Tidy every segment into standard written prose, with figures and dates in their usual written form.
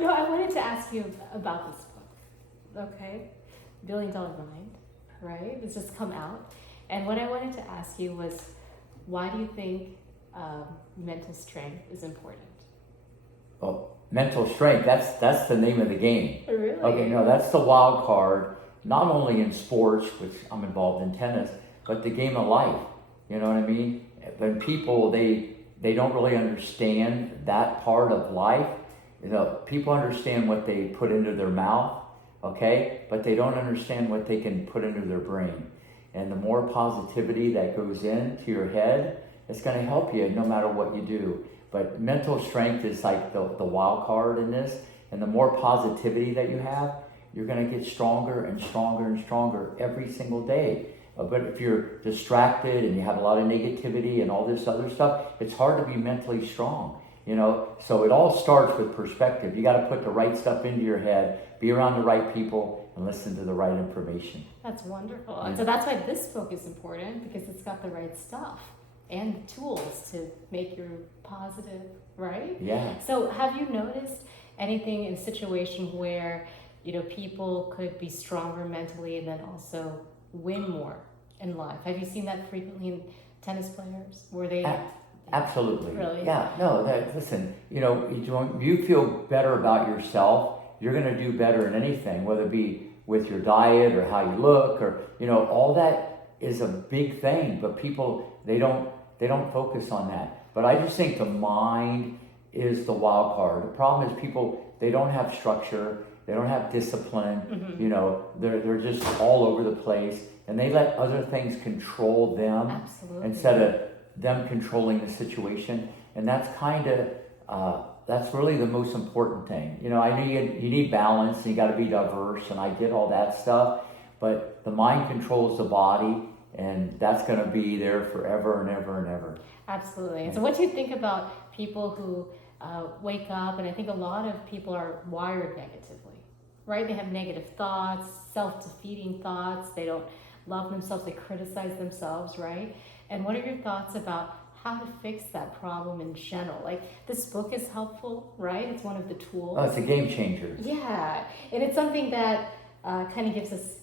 No, I wanted to ask you about this book. Okay, $1 Billion Mind, right? It's just come out, and what I wanted to ask you was, why do you think mental strength is important? Well, mental strength, that's the name of the game. Really? Okay, no, that's the wild card, not only in sports, which I'm involved in tennis, but the game of life. You know what I mean? When people, they don't really understand that part of life. You know, people understand what they put into their mouth, okay? But they don't understand what they can put into their brain. And the more positivity that goes into your head, it's going to help you no matter what you do. But mental strength is like the wild card in this. And the more positivity that you have, you're going to get stronger and stronger and stronger every single day. But if you're distracted and you have a lot of negativity and all this other stuff, it's hard to be mentally strong. You know, so it all starts with perspective. You got to put the right stuff into your head, be around the right people, and listen to the right information. That's wonderful. And so that's why this book is important, because it's got the right stuff and the tools to make you positive, right? Yeah. So have you noticed anything in a situation where, you know, people could be stronger mentally and then also win more in life? Have you seen that frequently in tennis players where they... Absolutely. Really? Yeah. No, listen, you know, you feel better about yourself, you're going to do better in anything, whether it be with your diet or how you look, or, you know, all that is a big thing, but people, they don't focus on that. But I just think the mind is the wild card. The problem is people, they don't have structure, they don't have discipline, you know, they're just all over the place, and they let other things control them. Absolutely. Instead of them controlling the situation. And that's kind of, that's really the most important thing. You know, I know you need balance and you got to be diverse, and I get all that stuff, but the mind controls the body, and that's going to be there forever and ever and ever. Absolutely. And so what do you think about people who wake up, and I think a lot of people are wired negatively, right? They have negative thoughts, self-defeating thoughts, they don't love themselves, they criticize themselves, right? And what are your thoughts about how to fix that problem in general? Like, this book is helpful, right? It's one of the tools. Oh, it's a game changer. Yeah, and it's something that kind of gives us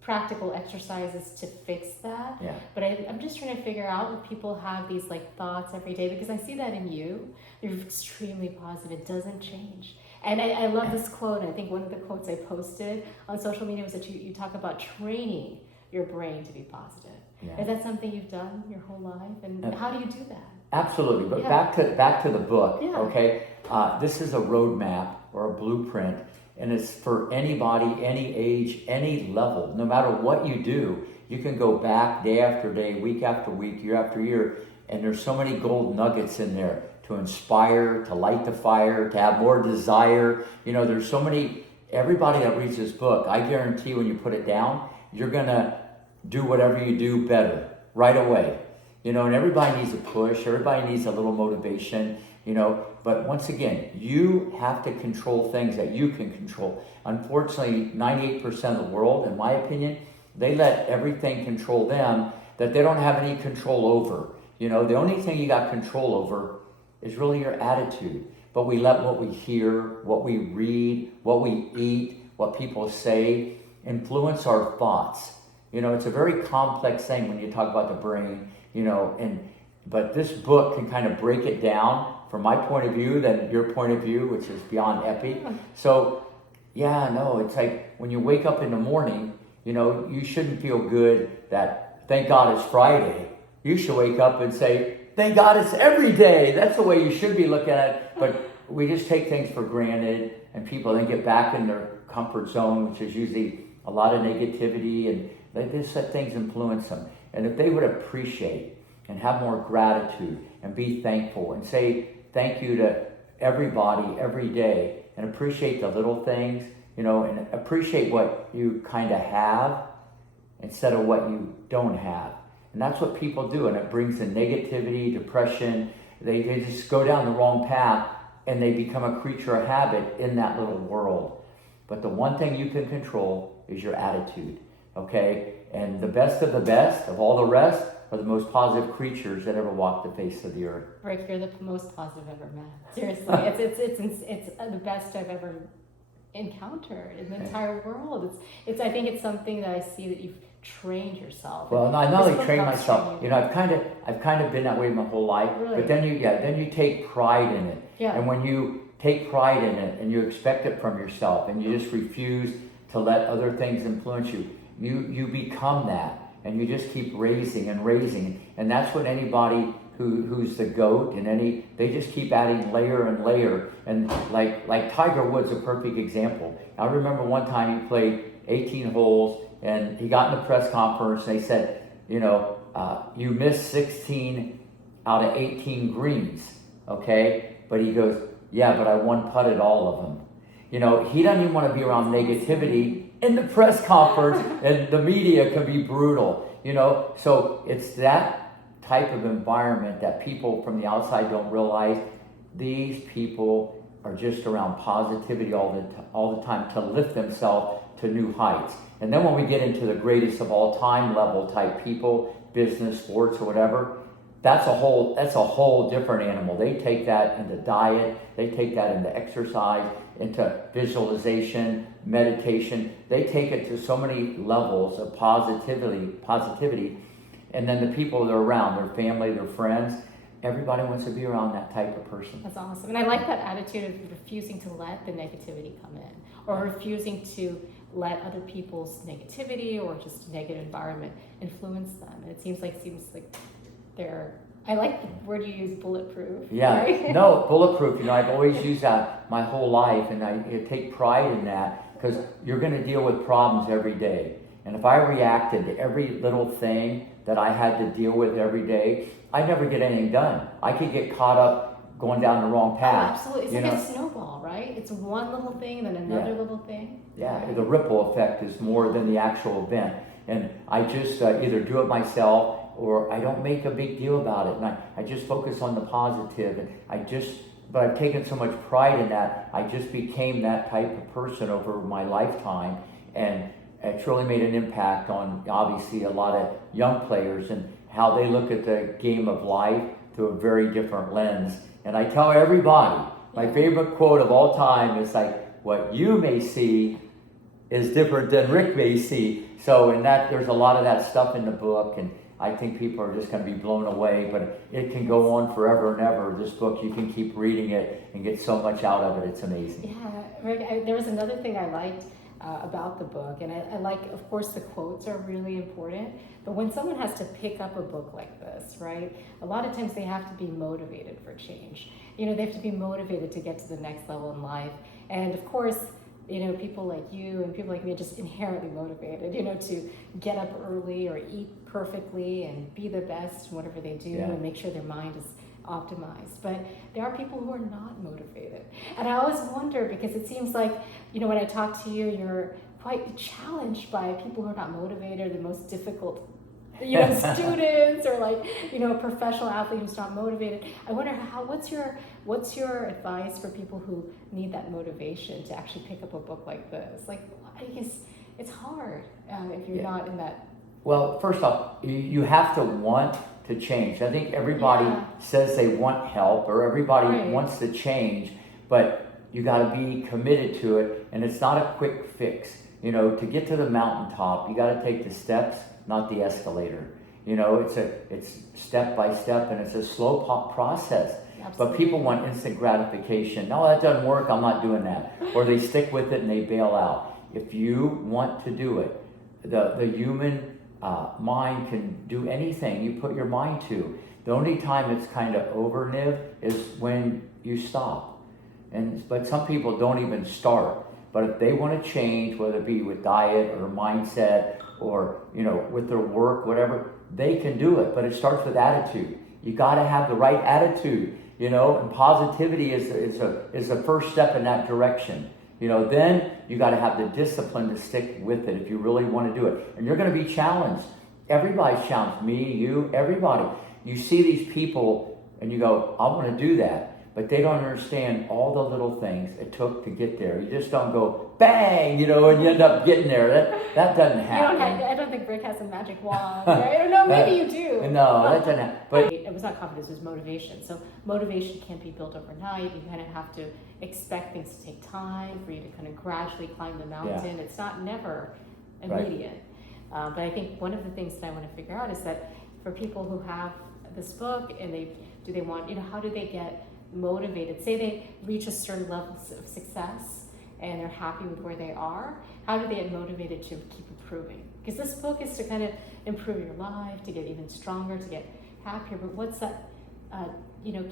practical exercises to fix that. Yeah. But I'm just trying to figure out when people have these like thoughts every day, because I see that in you. You're extremely positive. It doesn't change. And I love this quote. I think one of the quotes I posted on social media was that you talk about training your brain to be positive. Yeah. Is that something you've done your whole life? And how do you do that? Absolutely. But Yeah. back to the book, Yeah. okay? This is a roadmap or a blueprint, and it's for anybody, any age, any level. No matter what you do, you can go back day after day, week after week, year after year, and there's so many gold nuggets in there to inspire, to light the fire, to have more desire. You know, there's so many. Everybody that reads this book, I guarantee when you put it down, you're going to do whatever you do better right away. You know, and everybody needs a push, everybody needs a little motivation, you know, but once again, you have to control things that you can control. Unfortunately, 98% of the world, in my opinion, they let everything control them that they don't have any control over. You know, the only thing you got control over is really your attitude. But we let what we hear, what we read, what we eat, what people say influence our thoughts. You know, it's a very complex thing when you talk about the brain, you know, but this book can kind of break it down from my point of view than your point of view, which is beyond epic. So, yeah, no, it's like when you wake up in the morning, you know, you shouldn't feel good that, thank God it's Friday. You should wake up and say, thank God it's every day. That's the way you should be looking at it. But we just take things for granted, and people then get back in their comfort zone, which is usually a lot of negativity, and they just let things influence them. And if they would appreciate and have more gratitude and be thankful and say thank you to everybody every day and appreciate the little things, you know, and appreciate what you kind of have instead of what you don't have. And that's what people do, and it brings in negativity, depression. They just go down the wrong path, and they become a creature of habit in that little world. But the one thing you can control is your attitude, okay? And the best of all the rest are the most positive creatures that ever walked the face of the earth. Rick, you're the most positive I've ever met. Seriously, it's the best I've ever encountered in the entire world. I think it's something that I see that you've trained yourself. Well, I not This only book trained helps myself, train you. I've kind of been that way my whole life. Really? But then you take pride in it. Yeah. And when you take pride in it and you expect it from yourself and you just refuse to let other things influence you, you become that. And you just keep raising and raising. And that's what anybody who's the GOAT and they just keep adding layer and layer. And like Tiger Woods, a perfect example. I remember one time he played 18 holes and he got in a press conference and they said, you missed 16 out of 18 greens, okay? But he goes, yeah, but I one-putted all of them. He doesn't even want to be around negativity in the press conference, and the media can be brutal, So it's that type of environment that people from the outside don't realize. These people are just around positivity all the time to lift themselves to new heights. And then when we get into the greatest of all time level type people, business, sports, or whatever, that's a whole different animal. They take that into diet, they take that into exercise, into visualization, meditation. They take it to so many levels of positivity. And then the people they're around, their family, their friends, everybody wants to be around that type of person. That's awesome. And I like that attitude of refusing to let the negativity come in, or refusing to let other people's negativity or just negative environment influence them. And it seems like they're, I like the word you use, bulletproof. Yeah, right? no, bulletproof. I've always used that my whole life, and I take pride in that because you're going to deal with problems every day. And if I reacted to every little thing that I had to deal with every day, I'd never get anything done. I could get caught up going down the wrong path. Oh, absolutely. It's like a snowball, right? It's one little thing, then another little thing. Yeah, the ripple effect is more than the actual event. And I just either do it myself or I don't make a big deal about it. And I just focus on the positive. And but I've taken so much pride in that. I just became that type of person over my lifetime. And it's really made an impact on, obviously, a lot of young players and how they look at the game of life through a very different lens. And I tell everybody, my favorite quote of all time is like, what you may see is different than Rick may see. So in that, there's a lot of that stuff in the book, and I think people are just going to be blown away, but it can go on forever and ever. This book, you can keep reading it and get so much out of it. It's amazing. Yeah, Rick, there was another thing I liked about the book, and I like, of course, the quotes are really important, but when someone has to pick up a book like this, right, a lot of times they have to be motivated for change. They have to be motivated to get to the next level in life. And of course, people like you and people like me are just inherently motivated, to get up early or eat perfectly and be the best in whatever they do and make sure their mind is optimized. But there are people who are not motivated. And I always wonder, because it seems like, when I talk to you, you're quite challenged by people who are not motivated, the most difficult students, or a professional athlete who's not motivated. I wonder what's your advice for people who need that motivation to actually pick up a book like this? I guess it's hard if you're not in that. Well, first off, you have to want to change. I think everybody says they want help, or everybody wants to change, but you got to be committed to it, and it's not a quick fix. To get to the mountaintop, you got to take the steps, not the escalator. It's step by step, and it's a slow process. Absolutely. But people want instant gratification. No, that doesn't work. I'm not doing that. Or they stick with it and they bail out. If you want to do it, the human mind can do anything you put your mind to. The only time it's kind of over, Niv, is when you stop. But some people don't even start. But if they want to change, whether it be with diet or mindset or with their work, whatever, they can do it. But it starts with attitude. You got to have the right attitude, and positivity is the first step in that direction. Then you got to have the discipline to stick with it if you really want to do it. And you're going to be challenged. Everybody's challenged. Me, you, everybody. You see these people and you go, I want to do that. but they don't understand all the little things it took to get there. You just don't go bang, you know, and you end up getting there. That doesn't happen. I don't think Rick has a magic wand, right? Or no, maybe you do. No, that doesn't happen. But it was not confidence, it was motivation. So motivation can't be built overnight. You kind of have to expect things to take time for you to kind of gradually climb the mountain. It's not never immediate. But I think one of the things that I want to figure out is that for people who have this book and they want, you know, how do they get motivated? Say they reach a certain level of success and they're happy with where they are. How do they get motivated to keep improving? Because this book is to kind of improve your life, to get even stronger, to get happier. But what's that,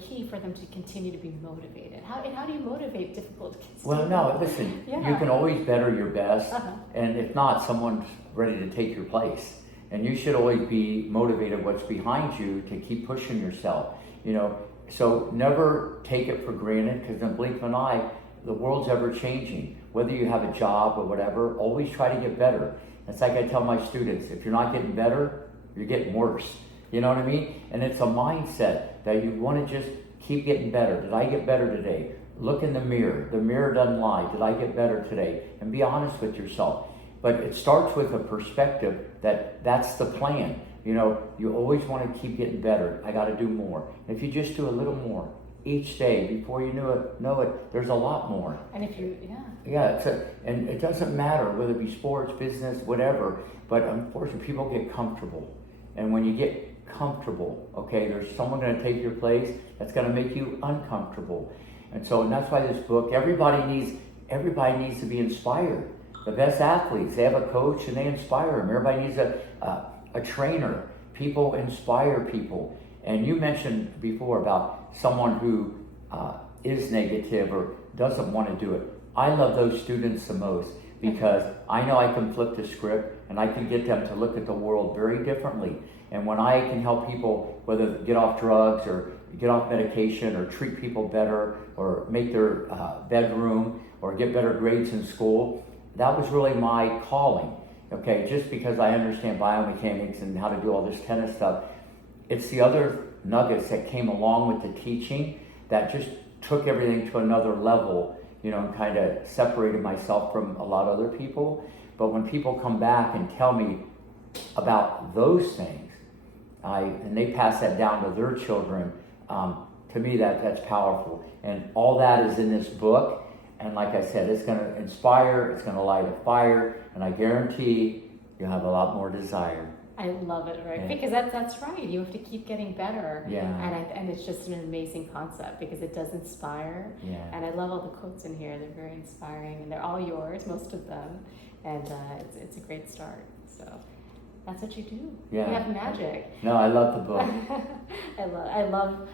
key for them to continue to be motivated? How do you motivate difficult kids? Well, no, listen, you can always better your best. And if not, someone's ready to take your place. And you should always be motivated what's behind you to keep pushing yourself, you know. So never take it for granted, because in blink of an eye, the world's ever changing. Whether you have a job or whatever, always try to get better. It's like I tell my students, if you're not getting better, you're getting worse. You know what I mean? And it's a mindset that you want to just keep getting better. Did I get better today? Look in the mirror. The mirror doesn't lie. Did I get better today? And be honest with yourself. But it starts with a perspective that's the plan. You know, you always want to keep getting better. I got to do more. If you just do a little more each day, before you know it, there's a lot more. And if you, and it doesn't matter whether it be sports, business, whatever. But unfortunately, people get comfortable. And when you get comfortable, okay, there's someone going to take your place that's going to make you uncomfortable. And that's why this book, everybody needs to be inspired. The best athletes, they have a coach and they inspire them. Everybody needs a trainer. People inspire people. And you mentioned before about someone who is negative or doesn't want to do it. I love those students the most, because I know I can flip the script and I can get them to look at the world very differently. And when I can help people, whether get off drugs or get off medication or treat people better or make their bedroom or get better grades in school, that was really my calling. Okay, just because I understand biomechanics and how to do all this tennis stuff, it's the other nuggets that came along with the teaching that just took everything to another level, you know, and kind of separated myself from a lot of other people. But when people come back and tell me about those things, and they pass that down to their children, to me that's powerful. And all that is in this book. And like I said, it's going to inspire, it's going to light a fire, and I guarantee you'll have a lot more desire. I love it, right? Yeah. Because that's right. You have to keep getting better. Yeah. And it's just an amazing concept because it does inspire. Yeah. And I love all the quotes in here. They're very inspiring, and they're all yours, most of them. And it's a great start. So that's what you do. Yeah. You have magic. No, I love the book. I love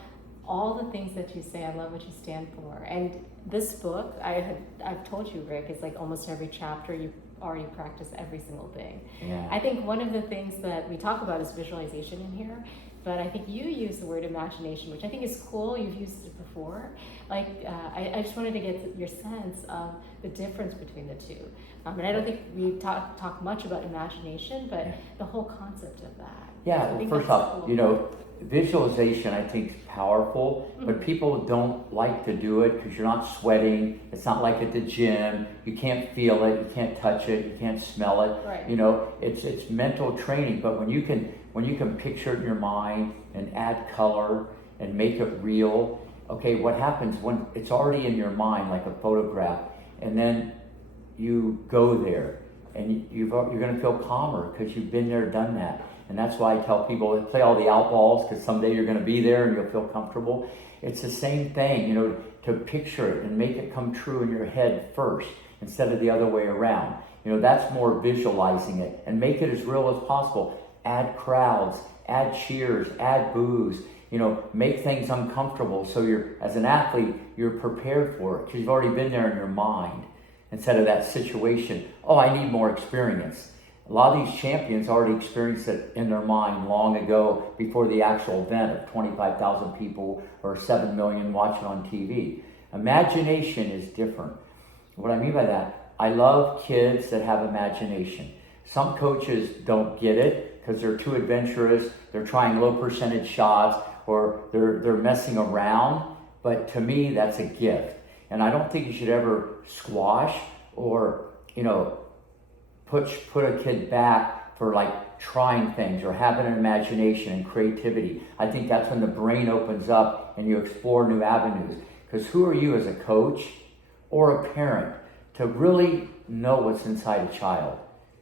all the things that you say. I love what you stand for. And this book, I've told you, Rick, it's like almost every chapter you already practice every single thing. Yeah. I think one of the things that we talk about is visualization in here, but I think you use the word imagination, which I think is cool. You've used it before. Like, I just wanted to get your sense of the difference between the two. And I don't think we talk much about imagination, but the whole concept of that. Yeah, well, first off, cool. you know, visualization I think is powerful, but people don't like to do it because you're not sweating. It's not like at the gym. You can't feel it. You can't touch it. You can't smell it. Right. You know, it's mental training. But when you can picture it in your mind and add color and make it real, okay, what happens when it's already in your mind like a photograph, and then you go there and you're going to feel calmer because you've been there, done that. And that's why I tell people, play all the out balls, because someday you're going to be there and you'll feel comfortable. It's the same thing, you know, to picture it and make it come true in your head first instead of the other way around. You know, that's more visualizing it, and make it as real as possible. Add crowds, add cheers, add boos, you know, make things uncomfortable so as an athlete, you're prepared for it because you've already been there in your mind instead of that situation. Oh, I need more experience. A lot of these champions already experienced it in their mind long ago before the actual event of 25,000 people or 7 million watching on TV. Imagination is different. What I mean by that, I love kids that have imagination. Some coaches don't get it because they're too adventurous, they're trying low percentage shots, or they're messing around. But to me, that's a gift. And I don't think you should ever squash or, put a kid back for like trying things or having an imagination and creativity. I think that's when the brain opens up and you explore new avenues. Because who are you as a coach or a parent to really know what's inside a child?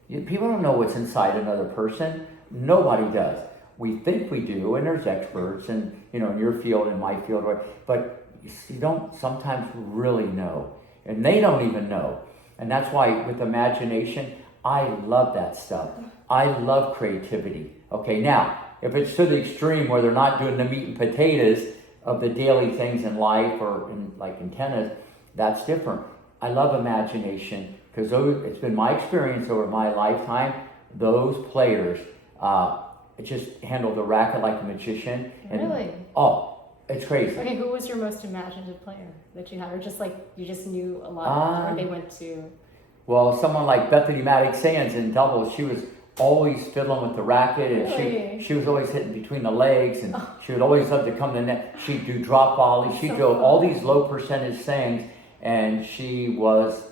People don't know what's inside another person. Nobody does. We think we do, and there's experts, and in your field, in my field, but you don't sometimes really know, and they don't even know. And that's why with imagination, I love that stuff. I love creativity. Okay, now, if it's to the extreme where they're not doing the meat and potatoes of the daily things in life or in tennis, that's different. I love imagination because it's been my experience over my lifetime, those players just handle the racket like a magician. Really? Oh, it's crazy. Okay, who was your most imaginative player that you had? Or just like you just knew a lot, or they went to? Well, someone like Bethany Maddox-Sands in doubles, she was always fiddling with the racket, and Really? she was always hitting between the legs, and she would always love to come to the net. She'd do drop volleys, she'd do all these low percentage things, and she was,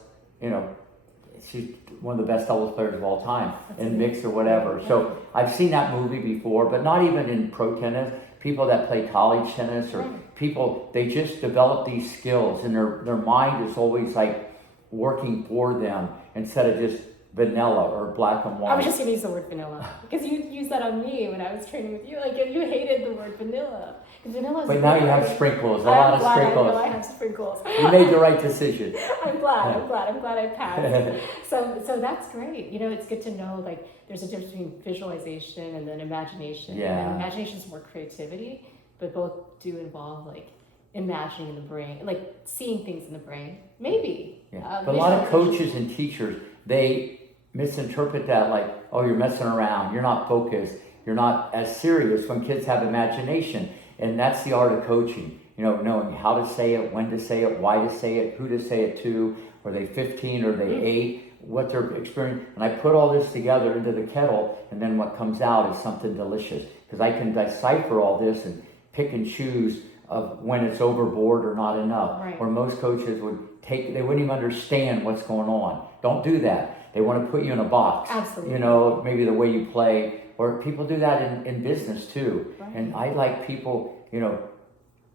she's one of the best doubles players of all time in mixed or whatever. Yeah. So I've seen that movie before, but not even in pro tennis. People that play college tennis or people, they just develop these skills, and their mind is always like working for them instead of just vanilla or black and white. I was just going to use the word vanilla because you used that on me when I was training with you. Like you hated the word vanilla. But now you have sprinkles, a lot of sprinkles. I have sprinkles. You made the right decision. I'm glad I passed. So that's great. It's good to know like there's a difference between visualization and then imagination. Yeah. And imagination is more creativity, but both do involve like imagining in the brain, like seeing things in the brain. Maybe. Yeah. But a lot of coaches and teachers, they misinterpret that like, oh, you're messing around, you're not focused, you're not as serious when kids have imagination. And that's the art of coaching, knowing how to say it, when to say it, why to say it, who to say it to, are they 15, are they 8, what their experience, and I put all this together into the kettle, and then what comes out is something delicious, because I can decipher all this and pick and choose of when it's overboard or not enough, right. Where most coaches they wouldn't even understand what's going on. Don't do that. They want to put you in a box. Absolutely. Maybe the way you play, or people do that in business too. Right. And I like people,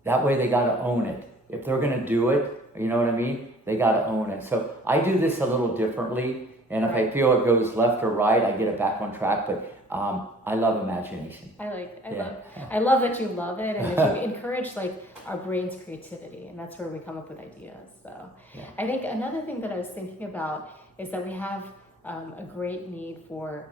that way they got to own it. If they're going to do it, you know what I mean? They got to own it. So I do this a little differently. And if I feel it goes left or right, I get it back on track. But I love imagination. I love that you love it, and that you encourage like our brain's creativity, and that's where we come up with ideas. So I think another thing that I was thinking about is that we have a great need for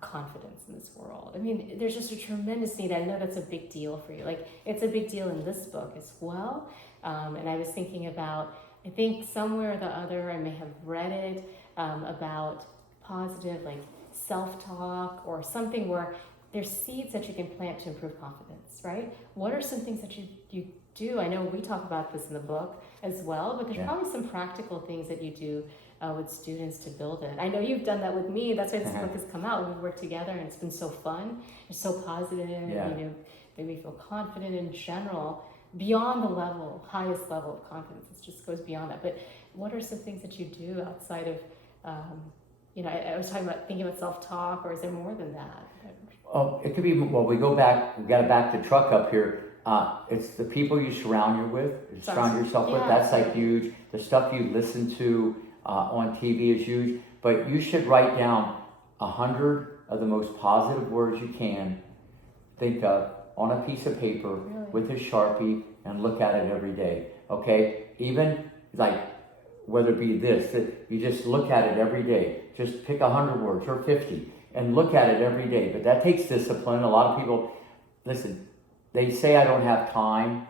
confidence in this world. I mean, there's just a tremendous need. I know that's a big deal for you. Like, it's a big deal in this book as well. And I was thinking about, I think somewhere or the other, I may have read it about positive, like self-talk or something where there's seeds that you can plant to improve confidence, right? What are some things that you do? I know we talk about this in the book as well, but there's probably some practical things that you do with students to build it. I know you've done that with me. That's why this book has come out. We've worked together, and it's been so fun. It's so positive. Made me feel confident in general, beyond the highest level of confidence. It just goes beyond that. But what are some things that you do outside of, I was thinking about self-talk, or is there more than that? It could be, we got to back the truck up here. It's the people you surround yourself with. That's like huge. The stuff you listen to on TV is huge. But you should write down 100 of the most positive words you can think of on a piece of paper with a Sharpie, and look at it every day. Okay? Even like whether it be this, that you just look at it every day. Just pick 100 words or 50 and look at it every day. But that takes discipline. A lot of people, listen, they say I don't have time.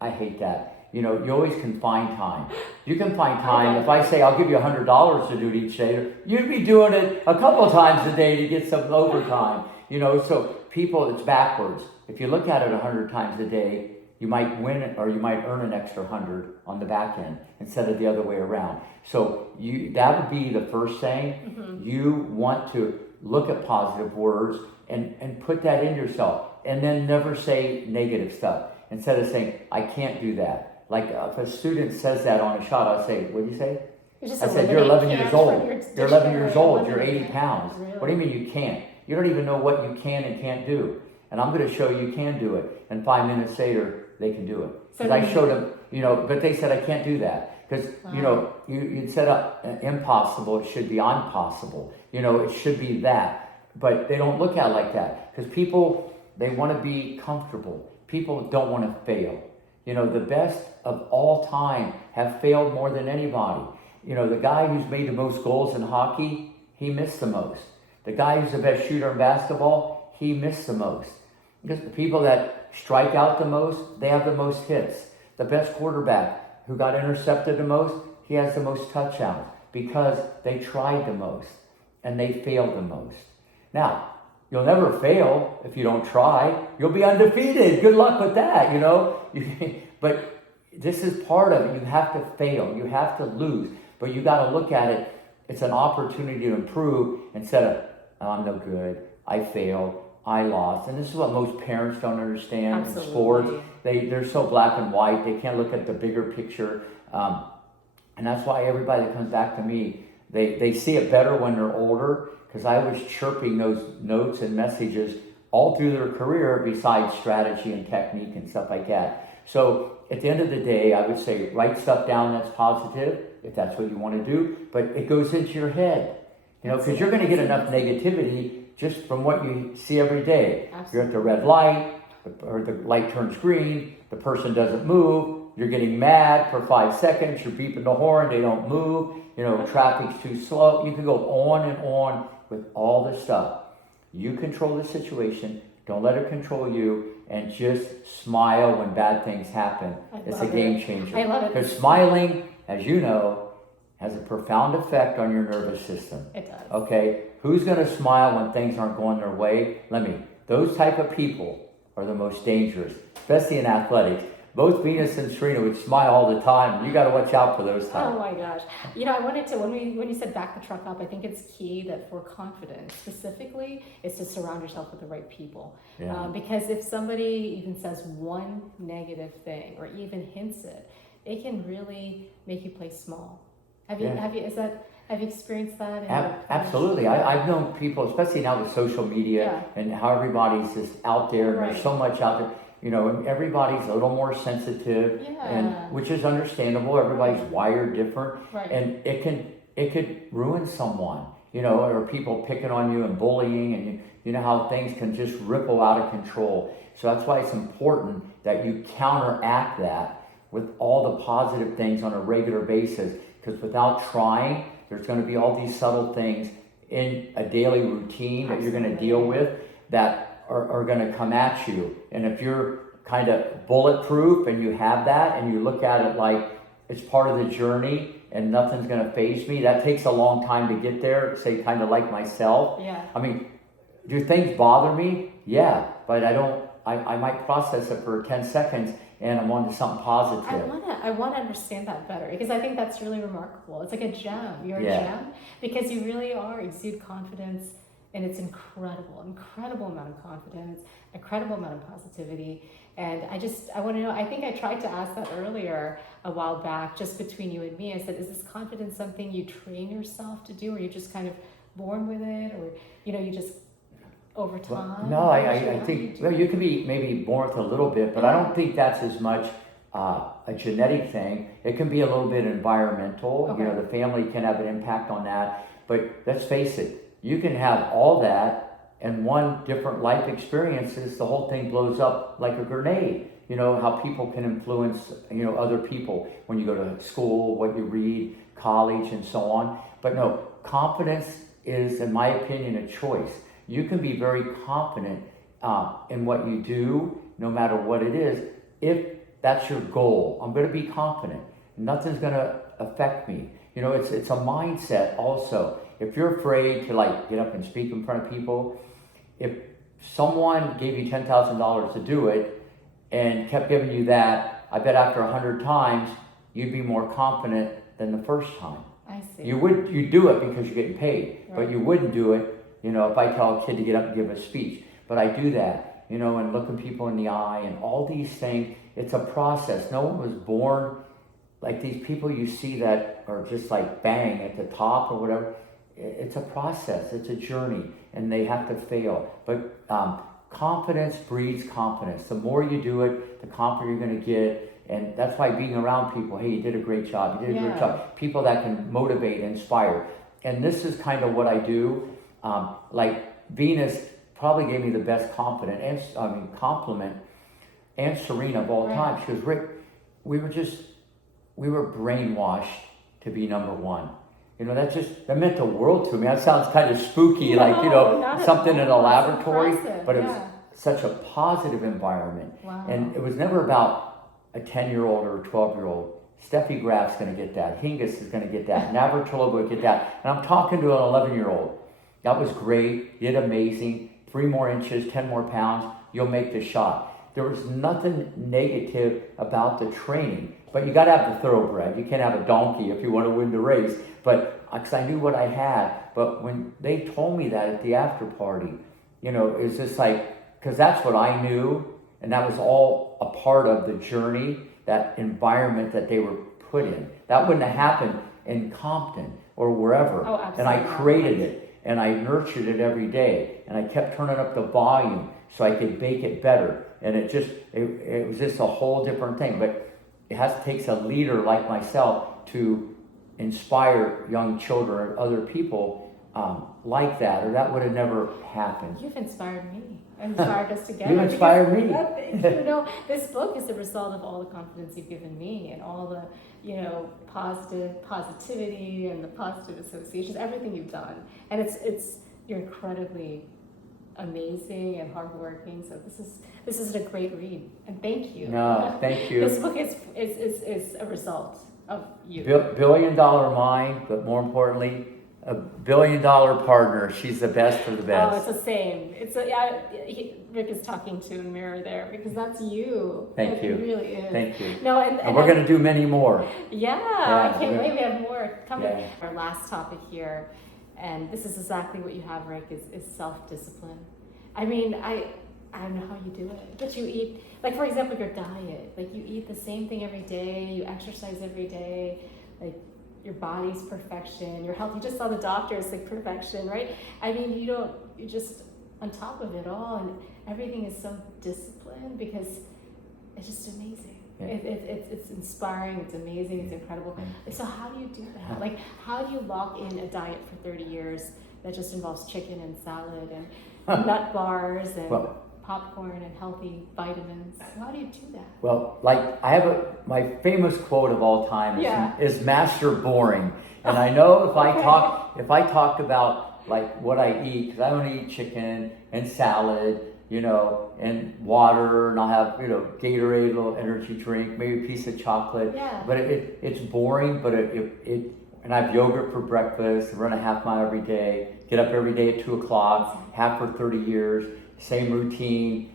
I hate that. You always can find time. You can find time. If I say I'll give you $100 to do it each day, you'd be doing it a couple of times a day to get some overtime. So people, it's backwards. If you look at it 100 times a day, you might win it, or you might earn an extra 100 on the back end instead of the other way around. So that would be the first thing. Mm-hmm. You want to look at positive words and put that in yourself, and then never say negative stuff. instead of saying, I can't do that. Like if a student says that on a shot, I'll say, what do you say? Just I said, you're eliminate 11 years can't old. from your You're 11 years dictionary, old. You're 80 eliminate it. pounds. Really? What do you mean you can't? You don't even know what you can and can't do. And I'm going to show you can do it. And 5 minutes later, they can do it. So Because I showed them, but they said, I can't do that. Because, Wow. you set up impossible, it should be impossible. It should be that. But they don't look at it like that. Because people, they want to be comfortable. People don't want to fail. The best of all time have failed more than anybody. The guy who's made the most goals in hockey, he missed the most. The guy who's the best shooter in basketball, he missed the most. Because the people that strike out the most, they have the most hits. The best quarterback who got intercepted the most, he has the most touchdowns because they tried the most and they failed the most. Now, you'll never fail if you don't try. You'll be undefeated. Good luck with that, But this is part of it. You have to fail. You have to lose. But you got to look at it. It's an opportunity to improve instead of, I'm no good. I failed. I lost. And this is what most parents don't understand in sports. They're so black and white. They can't look at the bigger picture. And that's why everybody that comes back to me, they see it better when they're older, because I was chirping those notes and messages all through their career besides strategy and technique and stuff like that. So at the end of the day, I would say write stuff down that's positive, if that's what you want to do, but it goes into your head, because you're going to get enough negativity just from what you see every day. Absolutely. You're at the red light, or the light turns green, the person doesn't move, you're getting mad for 5 seconds, you're beeping the horn, they don't move, traffic's too slow. You can go on and on with all this stuff. You control the situation, don't let it control you, and just smile when bad things happen. It's a game changer. I love it. Because smiling, as you know, has a profound effect on your nervous system. It does. Okay? Who's going to smile when things aren't going their way? Those type of people are the most dangerous, especially in athletics. Both Venus and Serena would smile all the time. You got to watch out for those types. Oh my gosh. I wanted to, when you said back the truck up, I think it's key that for confidence specifically is to surround yourself with the right people. Yeah. Because if somebody even says one negative thing or even hints it, it can really make you play small. Have you experienced that? Absolutely. I've known people, especially now with social media and how everybody's just out there, and there's so much out there. And everybody's a little more sensitive, and which is understandable. Everybody's wired different, and it could ruin someone. Or people picking on you and bullying, and you know how things can just ripple out of control. So that's why it's important that you counteract that with all the positive things on a regular basis. Because without trying, there's going to be all these subtle things in a daily routine that you're going to deal with that are going to come at you. And if you're kind of bulletproof and you have that and you look at it like it's part of the journey and nothing's going to faze me, that takes a long time to get there, say kind of like myself. Yeah. Do things bother me? Yeah, but I might process it for 10 seconds and I'm on to something positive. I want to understand that better, because I think that's really remarkable. It's like a gem. You're a gem because you really exude confidence. And it's incredible amount of confidence, incredible amount of positivity. And I want to know, I think I tried to ask that earlier a while back, just between you and me. I said, is this confidence something you train yourself to do, or you're just kind of born with it, or, you just over time? Well, no, I think, you can be maybe born with a little bit, but I don't think that's as much a genetic thing. It can be a little bit environmental. Okay. The family can have an impact on that. But let's face it, you can have all that, and one different life experiences, the whole thing blows up like a grenade. How people can influence, other people when you go to school, what you read, college, and so on. But no, confidence is, in my opinion, a choice. You can be very confident in what you do, no matter what it is, if that's your goal. I'm going to be confident. Nothing's going to affect me. It's a mindset also. If you're afraid to get up and speak in front of people, if someone gave you $10,000 to do it and kept giving you that, I bet after 100 times, you'd be more confident than the first time. I see. You'd do it because you're getting paid, but you wouldn't do it, if I tell a kid to get up and give a speech. But I do that, you know, and looking people in the eye and all these things. It's a process. No one was born like these people you see that are just like bang at the top or whatever. It's a process. It's a journey, and they have to fail. But confidence breeds confidence. The more you do it, the confident you're going to get. And that's why being around people, hey, you did a great job. You did a great job. People that can motivate, inspire. And this is kind of what I do. Like Venus probably gave me the best compliment and Serena of all time. She goes, Rick, we were brainwashed to be number one. You know, that meant the world to me. That sounds kind of spooky, like, you know, something in a laboratory, but it was such a positive environment. Wow. And it was never about a 10-year-old or a 12-year-old. Steffi Graf's going to get that. Hingis is going to get that. Navratilova will get that. And I'm talking to an 11-year-old. That was great. You did amazing. 3 more inches, 10 more pounds. You'll make the shot. There was nothing negative about the training. But you got to have the thoroughbred. You can't have a donkey if you want to win the race. But because I knew what I had. But when they told me that at the after party, you know, it's just like, because that's what I knew. And that was all a part of the journey, that environment that they were put in. That wouldn't have happened in Compton or wherever. Oh, absolutely. And I created it, and I nurtured it every day. And I kept turning up the volume so I could bake it better. And it was just a whole different thing. But it takes a leader like myself to inspire young children and other people like that, or that would have never happened. You've inspired me. Inspired us together. You inspired me. You know, this book is the result of all the confidence you've given me and all the, you know, positivity and the positive associations, everything you've done. And you're incredibly amazing and hardworking. So this is a great read. And thank you. No, thank you. This book is a result of you. Billion-dollar mind, but more importantly, a billion-dollar partner. She's the best of the best. Oh, it's the same. Rick is talking to a mirror there because that's you. Thank you. It really is. Thank you. No, and we're going to do many more. Yeah, I can't wait. We have more coming. Yeah. Our last topic here, and this is exactly what you have, Rick, is self-discipline. I mean, I don't know how you do it, but you eat, like for example, your diet. Like you eat the same thing every day. You exercise every day. Like your body's perfection. Your health. You just saw the doctor. It's like perfection, right? I mean, you're just on top of it all, and everything is so disciplined because it's just amazing. Yeah. It's inspiring, it's amazing, it's incredible. So how do you do that? Like, how do you lock in a diet for 30 years that just involves chicken and salad and nut bars and popcorn and healthy vitamins? How do you do that? Well, like I have my famous quote of all time is master boring. And I know if I talked about like what I eat, because I only eat chicken and salad, you know, and water, and I'll have, you know, Gatorade, a little energy drink, maybe a piece of chocolate. Yeah. But it's boring, but and I have yogurt for breakfast, run a half mile every day, get up every day at 2:00, have for 30 years, same routine.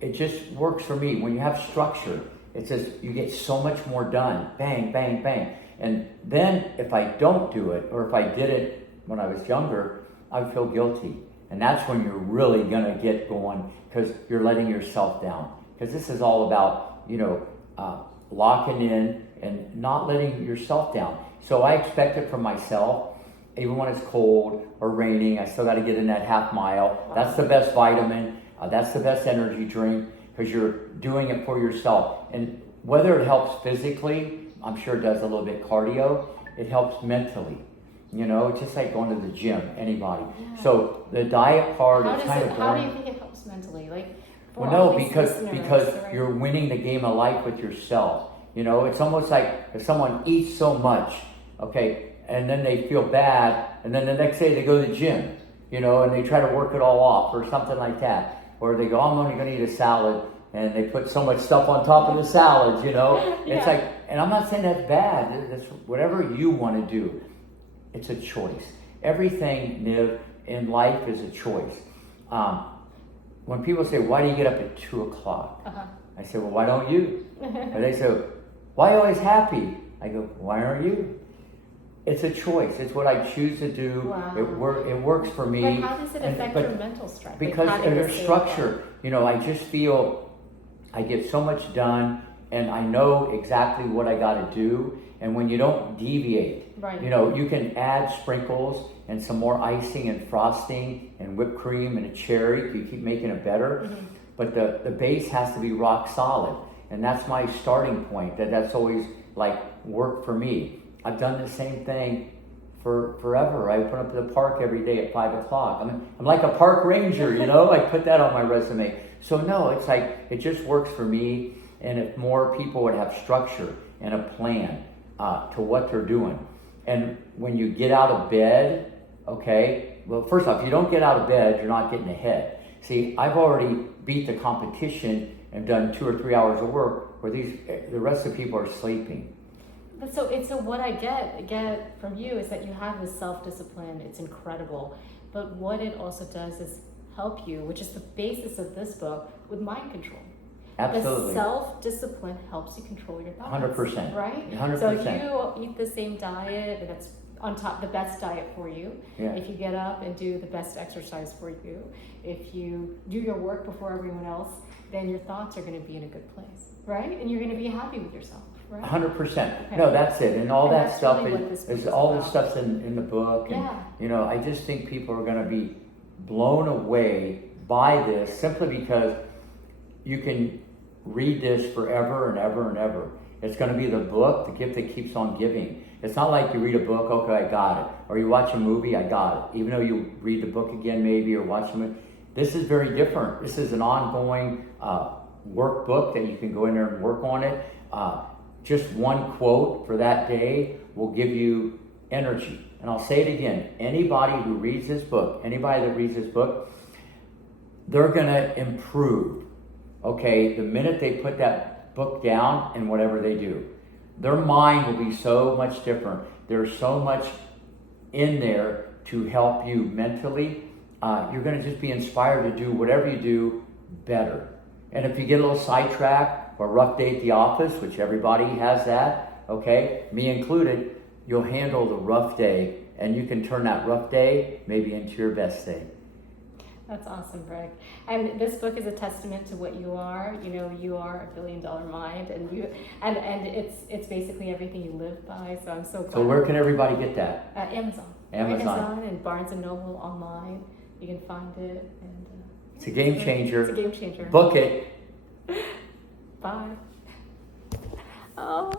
It just works for me. When you have structure, it's just, you get so much more done. Bang, bang, bang. And then if I don't do it, or if I did it when I was younger, I would feel guilty. And that's when you're really gonna get going, because you're letting yourself down. Because this is all about, you know, locking in and not letting yourself down. So I expect it from myself, even when it's cold or raining, I still gotta get in that half mile. That's the best vitamin, that's the best energy drink, because you're doing it for yourself. And whether it helps physically, I'm sure it does a little bit cardio, it helps mentally. You know, it's just like going to the gym, anybody. Yeah. So the diet part is kind of boring. How do you think it helps mentally? Like, well, no, because you're winning the game of life with yourself. You know, it's almost like if someone eats so much, okay, and then they feel bad, and then the next day they go to the gym, you know, and they try to work it all off or something like that. Or they go, I'm only going to eat a salad, and they put so much stuff on top of the salad, you know. Yeah. It's like, and I'm not saying that's bad. That's whatever you want to do. It's a choice. Everything, Niv, in life is a choice. When people say, why do you get up at 2:00? I say, well, why don't you? And they say, why are you always happy? I go, why aren't you? It's a choice. It's what I choose to do. Wow. It works for me. But how does it affect but your mental strength? because Like having there's to save structure. You know, I just feel I get so much done, and I know exactly what I got to do. And when you don't deviate, Right. you know, you can add sprinkles and some more icing and frosting and whipped cream and a cherry. You keep making it better. Mm-hmm. But the base has to be rock solid. And that's my starting point. That's always like worked for me. I've done the same thing for forever. I went up to the park every day at 5 o'clock. I'm like a park ranger, you know? I put that on my resume. So no, it's like, it just works for me. And if more people would have structure and a plan to what they're doing. And when you get out of bed, okay, well, first off, if you don't get out of bed, you're not getting ahead. See, I've already beat the competition and done 2 or 3 hours of work where the rest of the people are sleeping. But so what I get from you is that you have this self-discipline. It's incredible. But what it also does is help you, which is the basis of this book, with mind control. Absolutely. The self-discipline helps you control your thoughts. 100%. Right? 100%. So if you eat the same diet, and that's on top the best diet for you. Yeah. If you get up and do the best exercise for you, if you do your work before everyone else, then your thoughts are going to be in a good place, right? And you're going to be happy with yourself, right? 100%. Okay. No, that's it. And all And that that's stuff really what this book is is all the about. stuff's in the book. And, Yeah. you know, I just think people are going to be blown away by this simply because you can read this forever and ever and ever. It's going to be the book, the gift that keeps on giving. It's not like you read a book, okay, I got it. Or you watch a movie, I got it. Even though you read the book again maybe or watch the movie. This is very different. This is an ongoing workbook that you can go in there and work on it. Just one quote for that day will give you energy. And I'll say it again. Anybody who reads this book, they're going to improve. Okay, the minute they put that book down and whatever they do, their mind will be so much different. There's so much in there to help you mentally. You're going to just be inspired to do whatever you do better. And if you get a little sidetracked or a rough day at the office, which everybody has that, okay, me included, you'll handle the rough day and you can turn that rough day maybe into your best day. That's awesome, Greg. And this book is a testament to what you are. You know, you are a $1 billion mind, and it's basically everything you live by. So I'm so glad. So where can everybody get that? Amazon. Amazon and Barnes and Noble online. You can find it, and It's a game changer. It's a game changer. Book it. Bye. Oh.